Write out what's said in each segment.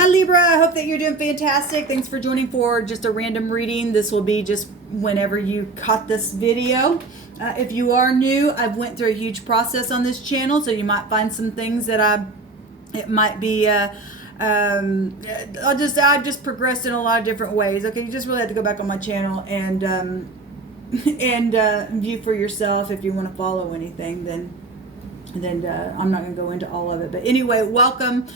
Hi Libra, I hope that you're doing fantastic. Thanks for joining for just a random reading. This will be just whenever you caught this video. If you are new, I've went through a huge process on this channel, so you might find some things that it might be I've just progressed in a lot of different ways. Okay, you just really have to go back on my channel and view for yourself. If you want to follow anything, then I'm not going to go into all of it. But anyway, welcome.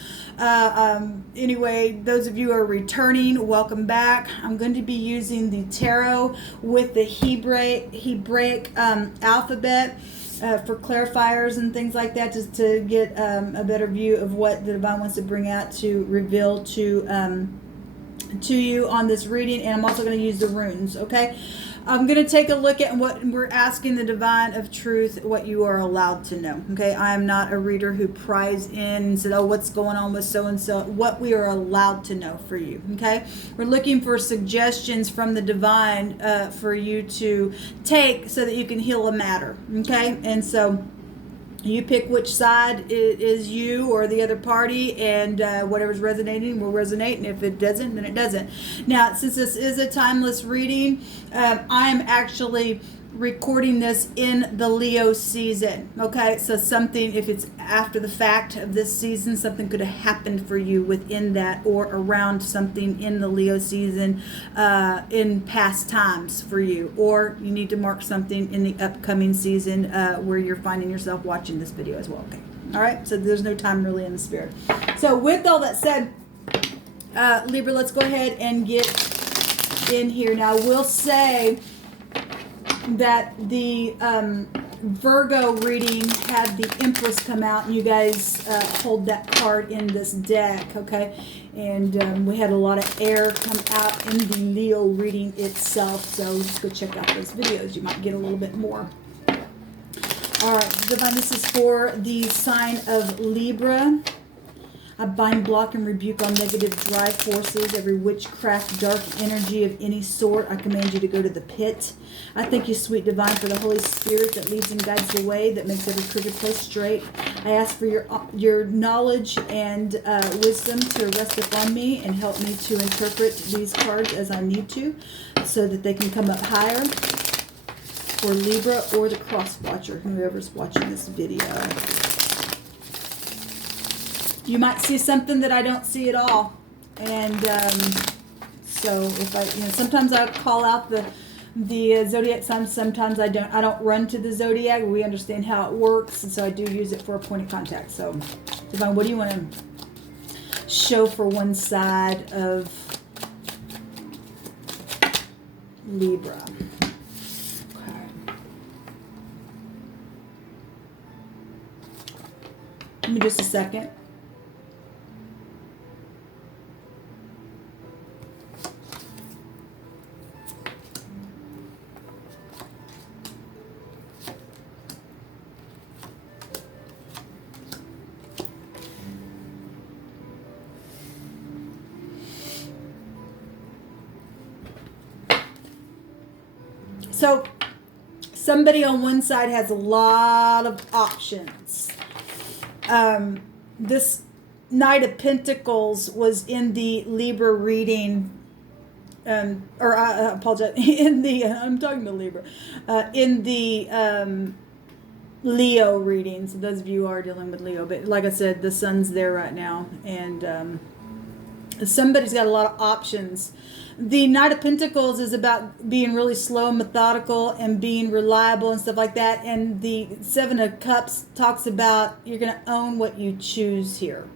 Anyway, those of you who are returning, welcome back. I'm going to be using the tarot with the Hebraic alphabet for clarifiers and things like that, just to get a better view of what the divine wants to bring out to reveal to you on this reading. And I'm also going to use the runes. Okay. I'm going to take a look at what we're asking the divine of truth, what you are allowed to know. Okay, I am not a reader who pries in and said, oh, what's going on with so-and-so, what we are allowed to know for you. Okay, we're looking for suggestions from the divine for you to take so that you can heal a matter. Okay, and so you pick which side is you or the other party, and whatever's resonating will resonate, and if it doesn't, then it doesn't. Now, since this is a timeless reading, I'm actually recording this in the Leo season. Okay, so something, if it's after the fact of this season, something could have happened for you within that or around something in the Leo season in past times for you, or you need to mark something in the upcoming season where you're finding yourself watching this video as well. Okay, all right, so there's no time really in the spirit. So with all that said, Libra, let's go ahead and get in here. Now, we'll say that the Virgo reading had the Empress come out, and you guys hold that card in this deck, okay? And we had a lot of air come out in the Leo reading itself, so just go check out those videos. You might get a little bit more. All right, divine, this is for the sign of Libra. I bind, block, and rebuke all negative drive forces, every witchcraft, dark energy of any sort. I command you to go to the pit. I thank you, sweet divine, for the Holy Spirit that leads and guides the way, that makes every crooked place straight. I ask for your knowledge and wisdom to rest upon me and help me to interpret these cards as I need to, so that they can come up higher for Libra or the cross watcher, whoever's watching this video. You might see something that I don't see at all, and so if I, sometimes I call out the zodiac signs, sometimes I don't. I don't run to the zodiac. We understand how it works, and so I do use it for a point of contact. So, divine, what do you want to show for one side of Libra? Okay. Give me just a second. So somebody on one side has a lot of options. This Knight of Pentacles was in the Libra reading, or I apologize, in the, I'm talking to Libra, in the Leo reading. So those of you who are dealing with Leo, but like I said, the sun's there right now, and somebody's got a lot of options. The Knight of Pentacles is about being really slow and methodical and being reliable and stuff like that. And the Seven of Cups talks about you're going to own what you choose here.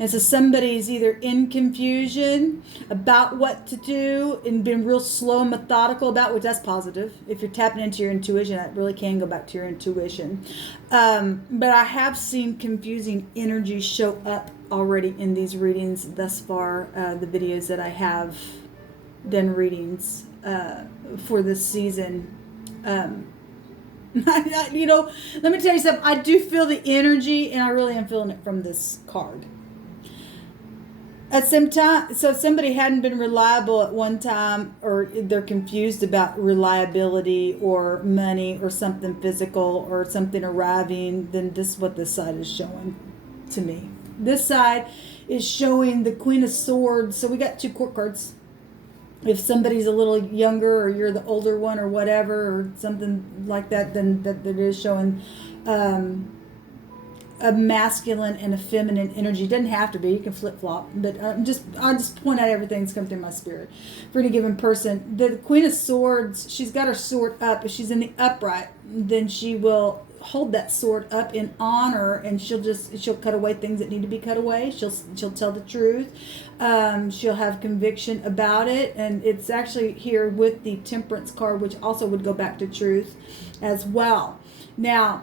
And so somebody's either in confusion about what to do and been real slow and methodical about, which that's positive. If you're tapping into your intuition, that really can go back to your intuition. But I have seen confusing energy show up already in these readings thus far, the videos that I have done readings for this season. Let me tell you something. I do feel the energy, and I really am feeling it from this card. At some time, so if somebody hadn't been reliable at one time, or they're confused about reliability or money or something physical or something arriving, then this is what this side is showing to me. This side is showing the Queen of Swords. So we got 2 court cards. If somebody's a little younger or you're the older one or whatever or something like that, then that is showing a masculine and a feminine energy. It doesn't have to be. You can flip-flop. But I'll just point out everything that's come through my spirit for any given person. The Queen of Swords, she's got her sword up. If she's in the upright, then she will hold that sword up in honor, and she'll cut away things that need to be cut away. She'll tell the truth. She'll have conviction about it, and it's actually here with the Temperance card, which also would go back to truth as well. Now,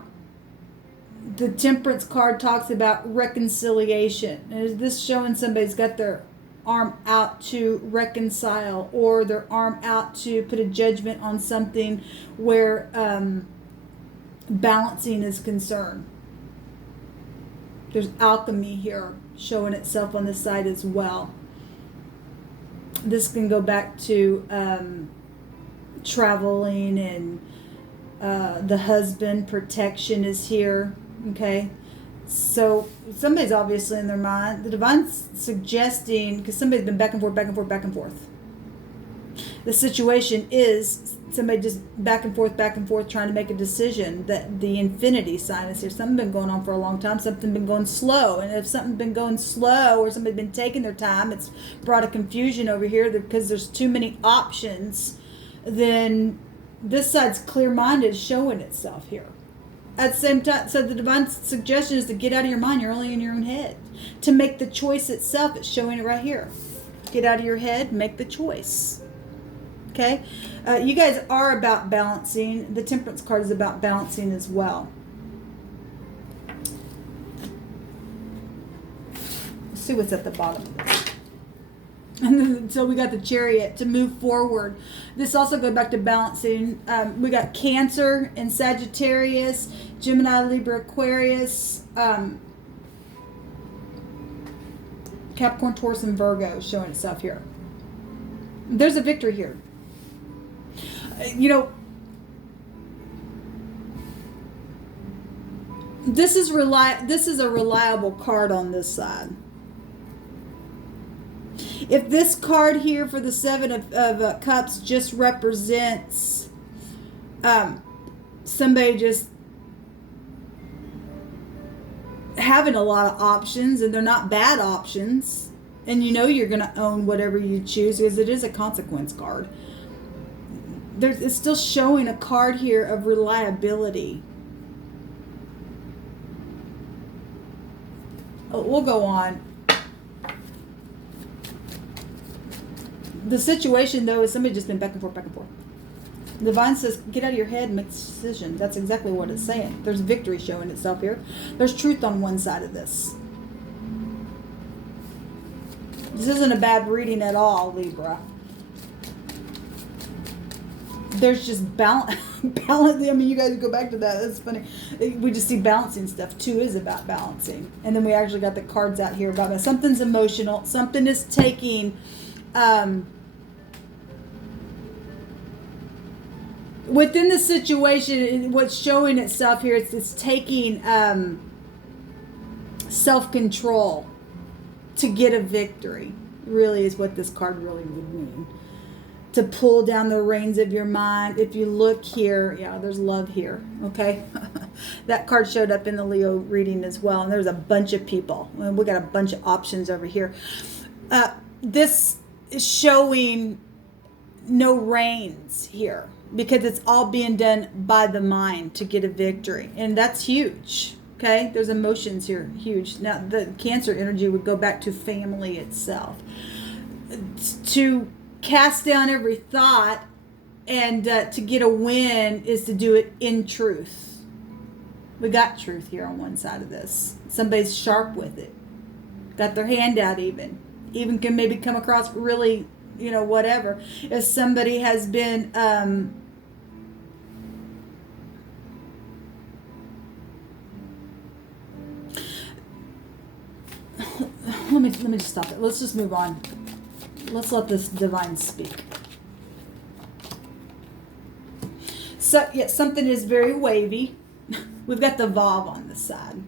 the Temperance card talks about reconciliation. Is this showing somebody's got their arm out to reconcile, or their arm out to put a judgment on something where balancing is concerned? There's alchemy here showing itself on this side as well. This can go back to traveling, and the husband protection is here. Okay, so somebody's obviously in their mind. The divine's suggesting, because somebody's been back and forth, back and forth, back and forth. The situation is somebody just back and forth trying to make a decision. That the infinity sign is here. Something's been going on for a long time. Something's been going slow. And if something's been going slow, or somebody's been taking their time, it's brought a confusion over here because there's too many options. Then this side's clear-minded, showing itself here. At the same time, so the divine suggestion is to get out of your mind. You're only in your own head. To make the choice itself, it's showing it right here. Get out of your head, make the choice. Okay? You guys are about balancing. The Temperance card is about balancing as well. Let's see what's at the bottom of this. And then, so we got the Chariot to move forward. This also goes back to balancing. We got Cancer and Sagittarius, Gemini, Libra, Aquarius, Capricorn, Taurus, and Virgo showing itself here. There's a victory here. You know, this is a reliable card on this side. If this card here for the Seven of Cups just represents somebody just having a lot of options, and they're not bad options, and you know you're going to own whatever you choose, because it is a consequence card. It's still showing a card here of reliability. Oh, we'll go on. The situation, though, is somebody just been back and forth, back and forth. The divine says, get out of your head and make a decision. That's exactly what it's saying. There's victory showing itself here. There's truth on one side of this. This isn't a bad reading at all, Libra. There's just balance. I mean, you guys go back to that. That's funny. We just see balancing stuff. 2 is about balancing. And then we actually got the cards out here about it. Something's emotional. Something is taking... within the situation, what's showing itself here, it's taking self-control to get a victory, really is what this card really would mean. To pull down the reins of your mind. If you look here, yeah, there's love here, okay? That card showed up in the Leo reading as well, and there's a bunch of people. And we got a bunch of options over here. This is showing no reins here, because it's all being done by the mind to get a victory. And that's huge. Okay, there's emotions here, huge. Now, the Cancer energy would go back to family itself. To cast down every thought and to get a win is to do it in truth. We got truth here on one side of this. Somebody's sharp with it. Got their hand out even. Even can maybe come across really, you know, whatever. If somebody has been... Let me just stop it. Let's just move on. Let's let this divine speak. So, yeah, something is very wavy. We've got the Vav on this side,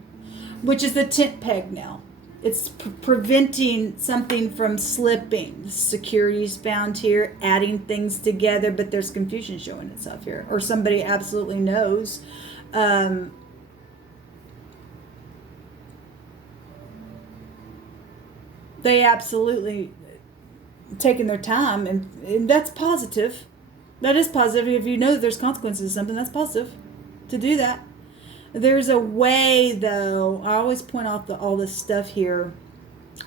which is the tent peg nail. It's preventing something from slipping. Security is found here, adding things together, but there's confusion showing itself here. Or somebody absolutely knows. They absolutely taking their time, and that's positive. That is positive. If you know that there's consequences to something, that's positive to do that. There's a way, though. I always point out all this stuff here.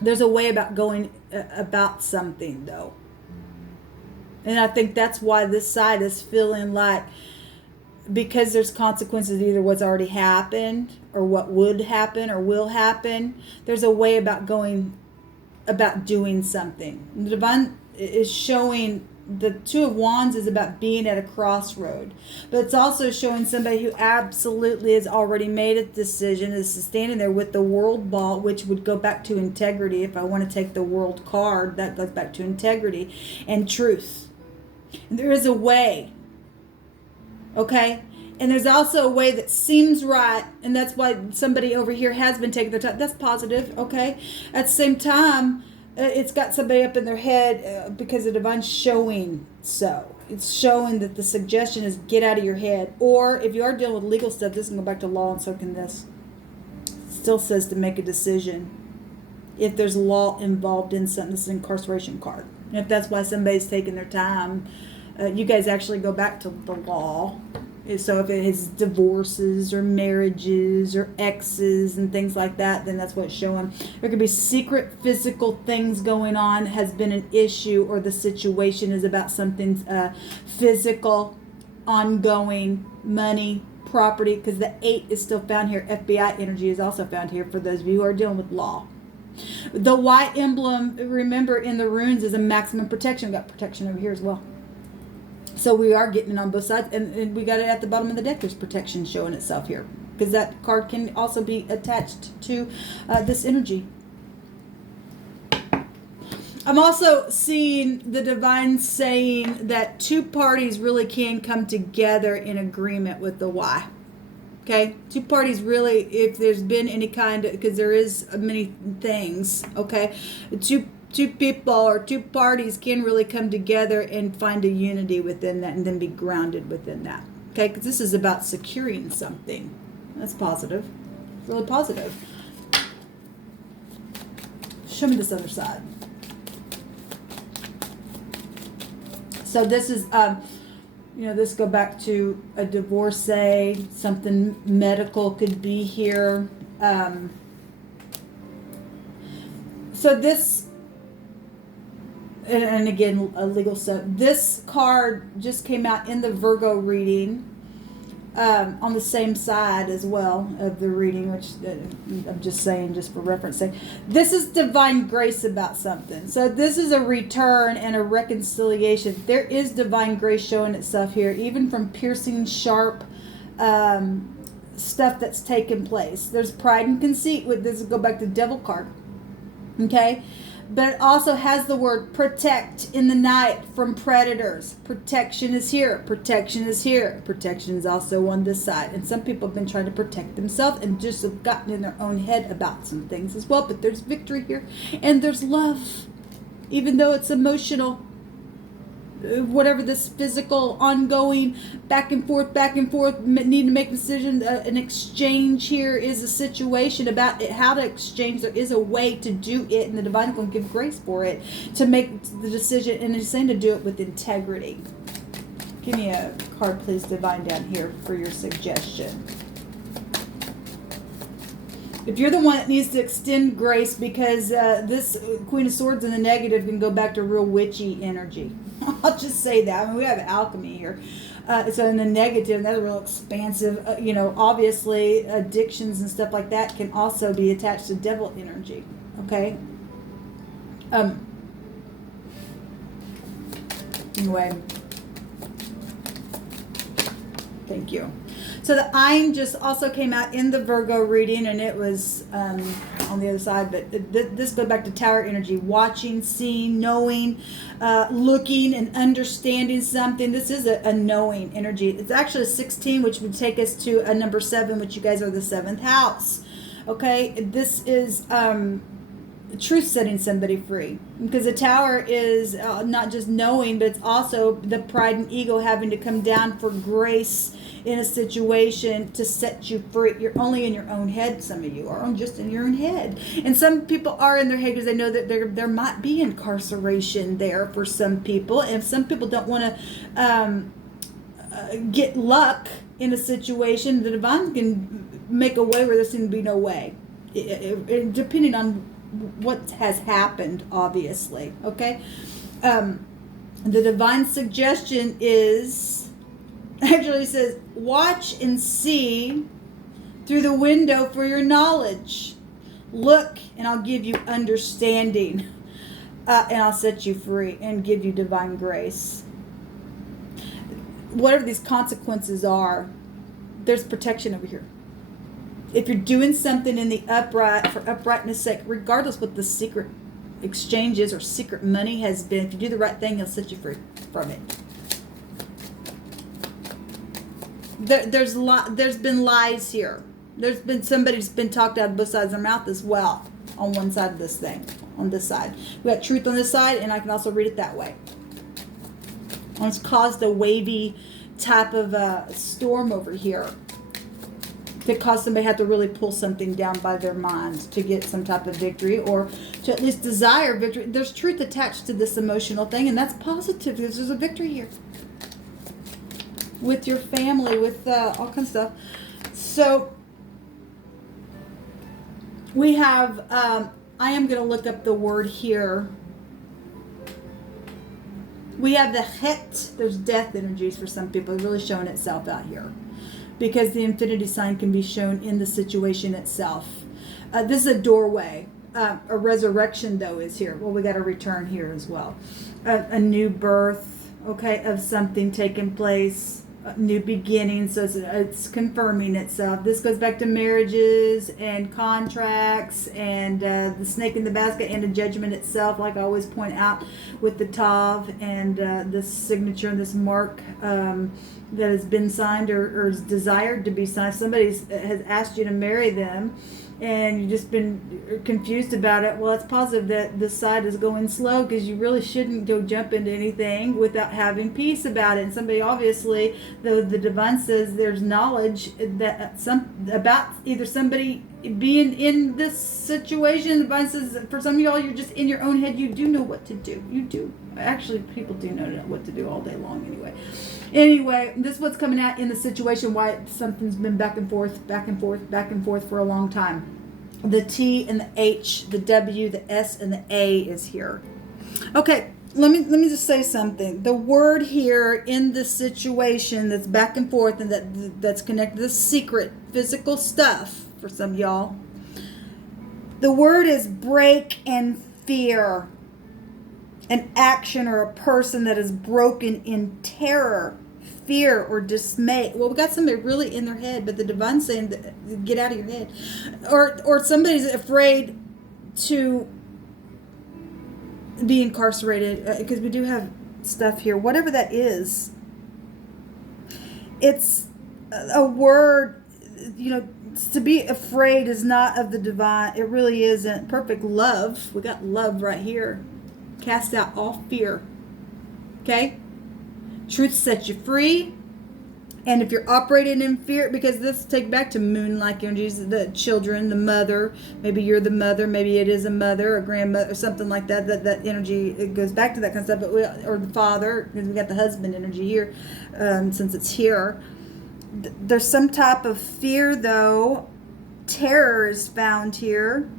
There's a way about going about something, though. And I think that's why this side is feeling like, because there's consequences to either what's already happened or what would happen or will happen. There's a way about doing something. The divine is showing. The Two of Wands is about being at a crossroad, but it's also showing somebody who absolutely has already made a decision, is standing there with the World ball, which would go back to integrity. If I want to take the World card, that goes back to integrity and truth. And there is a way, okay? And there's also a way that seems right, and that's why somebody over here has been taking their time. That's positive, okay? At the same time, it's got somebody up in their head because the divine's showing so. It's showing that the suggestion is get out of your head. Or if you are dealing with legal stuff, this can go back to law, and so can this. Still says to make a decision. If there's law involved in something, this is an incarceration card. And if that's why somebody's taking their time, you guys actually go back to the law. So if it is divorces or marriages or exes and things like that, then that's what it's showing. There could be secret physical things going on, has been an issue, or the situation is about something physical, ongoing, money, property, because the 8 is still found here. FBI energy is also found here for those of you who are dealing with law. The Y emblem, remember, in the runes is a maximum protection. We've got protection over here as well. So we are getting it on both sides, and we got it at the bottom of the deck. There's protection showing itself here, because that card can also be attached to this energy. I'm also seeing the divine saying that two parties really can come together in agreement with the Y. Okay, two parties really, if there's been any kind of, because there is many things, okay, two people or two parties can really come together and find a unity within that, and then be grounded within that. Okay, because this is about securing something. That's positive. It's really positive. Show me this other side. So this is, this go back to a divorcee. Something medical could be here. So this. And again, legal stuff. This card just came out in the Virgo reading, on the same side as well of the reading, which I'm just saying, just for reference sake. This is divine grace about something. So this is a return and a reconciliation. There is divine grace showing itself here, even from piercing, sharp stuff that's taken place. There's pride and conceit. With this, go back to the Devil card. Okay? But it also has the word protect in the night from predators. Protection is here. Protection is here. Protection is also on this side. And some people have been trying to protect themselves and just have gotten in their own head about some things as well. But there's victory here. And there's love. Even though it's emotional. Whatever this physical, ongoing, back and forth, need to make a decision, an exchange here is a situation about it, how to exchange. There is a way to do it, and the divine is going to give grace for it to make the decision, and it's saying to do it with integrity. Give me a card, please, divine, down here for your suggestion. If you're the one that needs to extend grace, because this Queen of Swords in the negative can go back to real witchy energy. I'll just say that. I mean, we have alchemy here. So in the negative, that's real expansive. Obviously, addictions and stuff like that can also be attached to devil energy. Okay? Anyway. Thank you. So the Ein just also came out in the Virgo reading, and it was on the other side, but this goes back to Tower energy, watching, seeing, knowing, looking and understanding something. This is a knowing energy. It's actually a 16, which would take us to a number 7, which you guys are the 7th house. Okay, this is truth setting somebody free, because the Tower is not just knowing, but it's also the pride and ego having to come down for grace in a situation to set you free. You're only in your own head. Some of you are just in your own head, and some people are in their head because they know that there might be incarceration there for some people, and some people don't want to get luck in a situation. The divine can make a way where there seems to be no way, depending on what has happened, obviously. Okay. The divine suggestion is, actually says, watch and see through the window for your knowledge. Look, and I'll give you understanding, and I'll set you free and give you divine grace. Whatever these consequences are, there's protection over here. If you're doing something in the upright, for uprightness sake, regardless what the secret exchanges or secret money has been, if you do the right thing, he'll set you free from it. There's been lies here. There's been somebody's been talked out of both sides of their mouth as well on one side of this thing, on this side. We got truth on this side, and I can also read it that way. And it's caused a wavy type of storm over here that caused somebody to have to really pull something down by their mind to get some type of victory, or to at least desire victory. There's truth attached to this emotional thing, and that's positive because there's a victory here with your family, with all kinds of stuff. So we have, I am going to look up the word here. We have the het. There's death energies for some people. It's really showing itself out here, because the infinity sign can be shown in the situation itself. This is a doorway. A resurrection, though, is here. Well, we got a return here as well. A new birth, okay, of something taking place. A new beginning, so it's confirming itself. This goes back to marriages and contracts and the snake in the basket and the judgment itself, like I always point out with the Tav and this signature and this mark that has been signed or is desired to be signed. Somebody has asked you to marry them and you've just been confused about it. Well, it's positive that this side is going slow, because you really shouldn't go jump into anything without having peace about it. And somebody, obviously, though the divine says there's knowledge that about either somebody being in this situation. The divine says for some of y'all, you're just in your own head. You do know what to do. You do. Actually, people do know what to do all day long anyway. Anyway, this is what's coming out in the situation, why something's been back and forth, back and forth, back and forth for a long time. The T and the H, the W, the S, and the A is here. Okay, let me just say something. The word here in this situation that's back and forth and that's connected to the secret physical stuff for some of y'all. The word is break and fear. An action or a person that is broken in terror, fear, or dismay. Well, we got somebody really in their head, but the divine's saying that, get out of your head. Or somebody's afraid to be incarcerated, because we do have stuff here. Whatever that is, it's a word, to be afraid is not of the divine. It really isn't. Perfect love. We got love right here. Cast out all fear. Okay? Truth sets you free. And if you're operating in fear, because this take back to moon-like energies, the children, the mother, maybe you're the mother, maybe it is a mother, a grandmother, or something like that. That energy, it goes back to that kind of stuff. Or the father, because we got the husband energy here, since it's here. There's some type of fear, though. Terror is found here.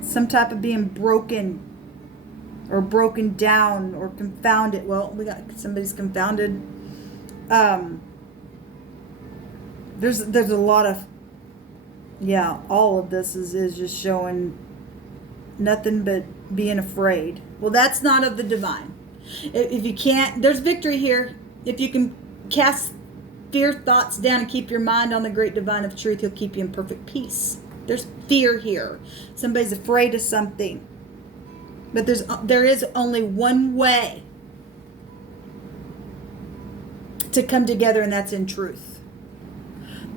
Some type of being broken or broken down or confounded. Well, we got somebody's confounded. There's a lot of, all of this is just showing nothing but being afraid. Well, that's not of the divine. If you can't, there's victory here. If you can cast fear thoughts down and keep your mind on the great divine of truth, he'll keep you in perfect peace. There's fear here. Somebody's afraid of something. But there is only one way to come together, and that's in truth.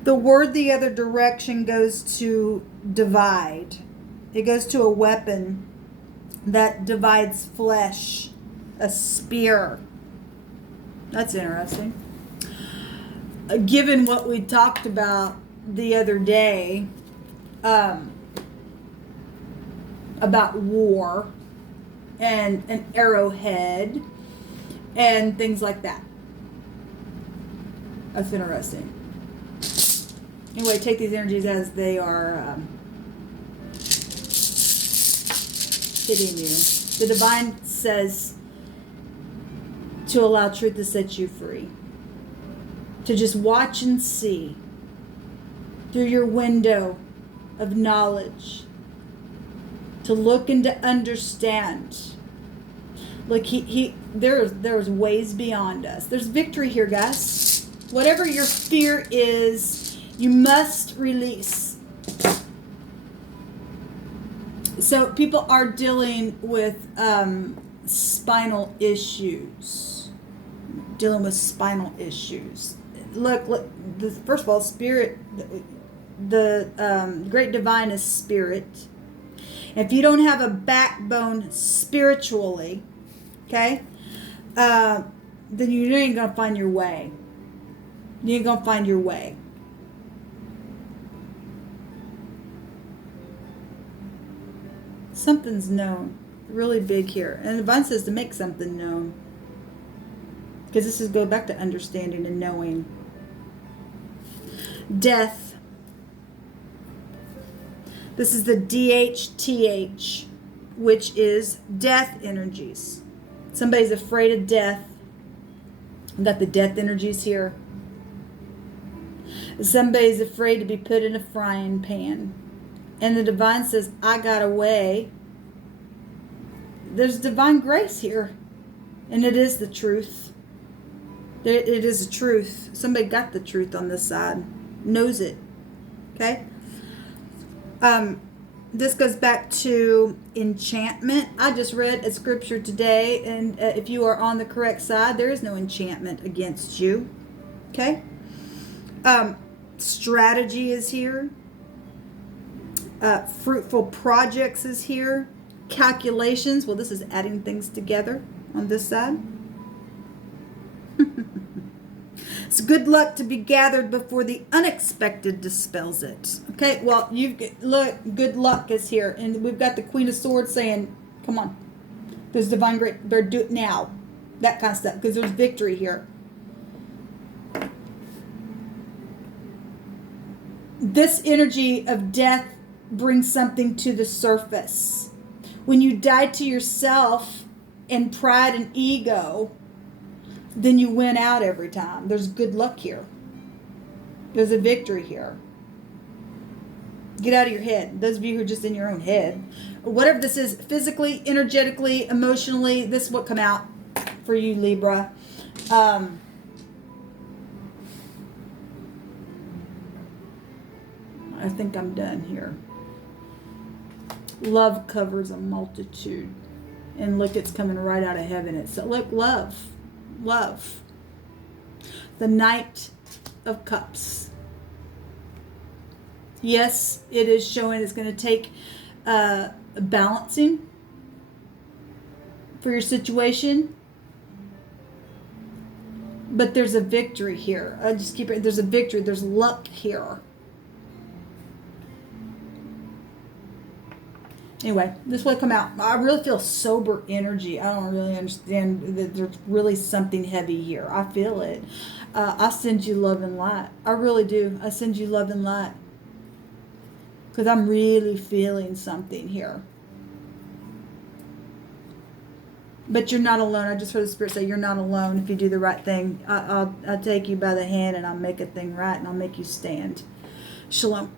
The word the other direction goes to divide. It goes to a weapon that divides flesh, a spear. That's interesting. Given what we talked about the other day, about war and an arrowhead and things like that. That's interesting. Anyway, take these energies as they are hitting you. The divine says to allow truth to set you free. To just watch and see through your window of knowledge. To look and to understand. Look, there's ways beyond us. There's victory here, guys. Whatever your fear is, you must release. So people are dealing with spinal issues. Dealing with spinal issues. Look. First of all, spirit. The great divine is spirit. If you don't have a backbone spiritually, okay, then you ain't gonna find your way. You ain't gonna find your way. Something's known, really big here, and the divine says to make something known, because this is go back to understanding and knowing. Death. This is the DHTH, which is death energies. Somebody's afraid of death. I've got the death energies here. Somebody's afraid to be put in a frying pan. And the divine says, I got a way. There's divine grace here. And it is the truth. It is the truth. Somebody got the truth on this side. Knows it. Okay? This goes back to enchantment. I just read a scripture today, and if you are on the correct side, there is no enchantment against you. Okay? Strategy is here. Fruitful projects is here. Calculations. Well, this is adding things together on this side. It's good luck to be gathered before the unexpected dispels it. Okay, well, look, good luck is here. And we've got the Queen of Swords saying, come on. There's divine great, they're do it now. That kind of stuff, because there's victory here. This energy of death brings something to the surface. When you die to yourself and pride and ego, then you win out every time. There's good luck here. There's a victory here. Get out of your head. Those of you who are just in your own head. Or whatever this is, physically, energetically, emotionally, this is what come out for you, Libra. I think I'm done here. Love covers a multitude. And look, it's coming right out of heaven. It's look, love. Love. The Knight of Cups. Yes, it is showing it's going to take balancing for your situation. But there's a victory here. I just keep it. There's a victory. There's luck here. Anyway, this will come out. I really feel sober energy. I don't really understand that there's really something heavy here. I feel it. I send you love and light. I really do. I send you love and light. Because I'm really feeling something here. But you're not alone. I just heard the Spirit say you're not alone if you do the right thing. I'll take you by the hand and I'll make a thing right and I'll make you stand. Shalom.